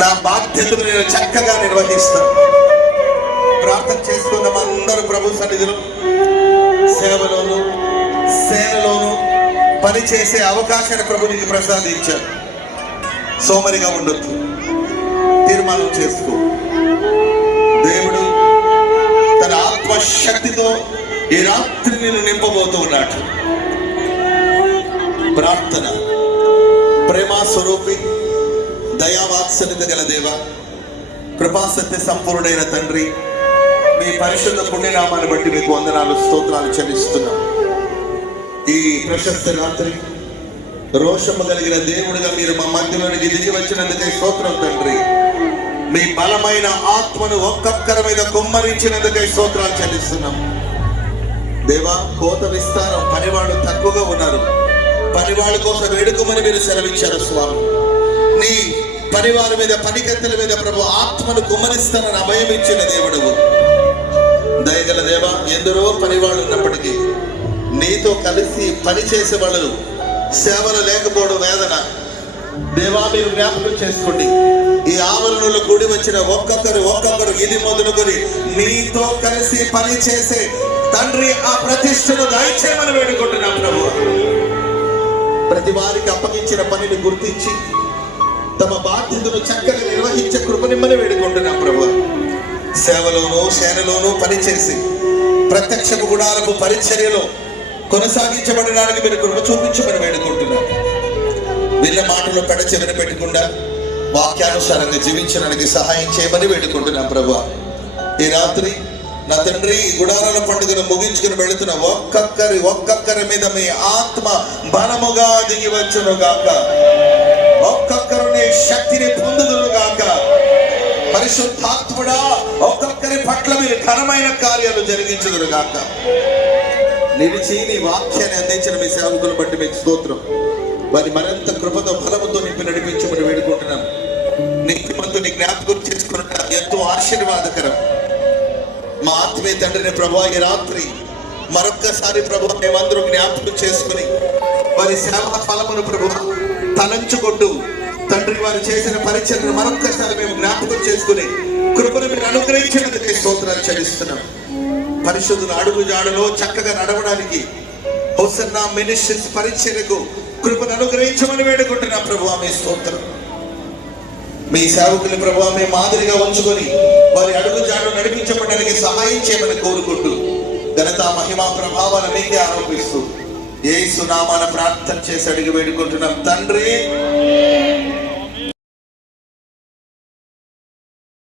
నా బాధ్యతను నేను చక్కగా నిర్వహిస్తాను. ప్రార్థన చేసుకున్న అందరూ ప్రభు సన్నిధిలో సేవలోను సేనలోను పనిచేసే అవకాశాన్ని ప్రభు నీకు ప్రసాదించారు. సోమరిగా ఉండొద్దు, తీర్మానం చేసుకో. దేవుడు తన ఆత్మశక్తితో ఈ రాత్రి నేను నింపబోతూ ఉన్నాడు. ప్రార్థన. ప్రేమ స్వరూపి, దయావాత్సల్యత గల దేవ, కృపాసత్య సంపూర్ణుడైన తండ్రి, మీ పరిశుద్ధ పుణ్యనామాన్ని బట్టి మీకు వందనాలు స్తోత్రాలు చెల్లిస్తున్నాం. ఈ ప్రశస్త రాత్రి రోషము కలిగిన దేవుడిగా మీరు మా మధ్యలోనికి దిగి వచ్చినందుకే స్తోత్రం తండ్రి. మీ బలమైన ఆత్మను ఒక్కొక్కరి మీద కుమ్మరించినందుకే స్తోత్రాలు చెల్లిస్తున్నాం దేవా. కోత విస్తారం, పనివాళ్ళు తక్కువగా ఉన్నారు. పనివాళ్ళ కోసం వేడుకోమని మీరు సెలవిచ్చారు స్వామి. నీ పనివారి మీద, పనికత్తెల మీద ప్రభు ఆత్మను కుమ్మరిస్తానని అభయం ఇచ్చిన దేవుడు. దయగల దేవా, ఎందరో పనివాళ్ళు ఉన్నప్పటికీ నీతో కలిసి పని చేసే వాళ్ళు సేవలు లేకపోవడం వేదన. దేవా, మీరు జ్ఞాపకం చేసుకోండి. ఈ ఆవరణలో కూడి వచ్చిన ఒక్కొక్కరు ఇది మొదలుకొని మీతో కలిసి పని చేసే తండ్రి ఆ ప్రతిష్టను దయచేయమని వేడుకుంటున్నాం ప్రభు. ప్రతి వారికి అప్పగించిన పనిని గుర్తించి తమ బాధ్యతను చక్కగా నిర్వహించే కృపనిమ్మని వేడుకుంటున్నాం ప్రభు. సేవలోనూ సేనలోనూ పనిచేసి ప్రత్యక్ష గుడాలకు పరిచర్యలో కొనసాగించబడడానికి మీరు కృప చూపించమని వేడుకుంటున్నాం. వీళ్ళ మాటలు పెడచెవిన పెట్టకుండా వాక్యానుసారంగా జీవించడానికి సహాయం చేయమని వేడుకుంటున్నాం ప్రభు. ఈ రాత్రి నా తండ్రి, గుడారాల పండుగను ముగించుకుని వెళుతున్న ఒక్కొక్కరి మీద మీ ఆత్మ బలముగా దిగి వచ్చును గాక. ఒక్కొక్కరిని శక్తిని పొందుదును గాక. పరిశుద్ధాత్ముడా, ఒక్కొక్కరి పట్ల మీరు ఘనమైన కార్యాలు జరిగించుదురు గాక. నిలిచి నీ వాక్యాన్ని అందించిన మీ సేవకులు బట్టి మీకు స్తోత్రం. వారి మరింత కృపతో బలముతో నింపి నడిపించమని వేడుకుంటున్నాం. నీతిమంతుని జ్ఞాపకం చేసుకున్న ఎంతో ఆశీర్వాదకరం. మా ఆత్మీయ తండ్రిని ప్రభు, ఈ రాత్రి మరొక్కసారి ప్రభు మేమందరూ జ్ఞాపకం చేసుకుని వారి సేవా ఫలమును ప్రభు తలంచుకుంటూ తండ్రి వారు చేసిన పరిచర్యను మరొక్కసారి మేము జ్ఞాపకం చేసుకుని కృపను మీరు అనుగ్రహించినందుకే స్తోత్రాలు చెల్లిస్తున్నాం. పరిశుద్ధుల అడుగు జాడలో చక్కగా నడవడానికి హోసన్నా మినిస్ట్రీస్ పరిచర్యకు కృపను అనుగ్రహించమని వేడుకుంటున్నాం ప్రభు. మీ స్తోత్రం. మీ సేవకులు ప్రభు మీ మాదిరిగా ఉంచుకొని వారి అడుగు జాడలు నడిపించబడడానికి సహాయం చేయమని కోరుకుంటూ ఘనత మహిమా ప్రభావాలు మీకే ఆరోపిస్తూ యేసు నామాన ప్రార్థన చేసి అడిగి వేడుకుంటున్నాం తండ్రి.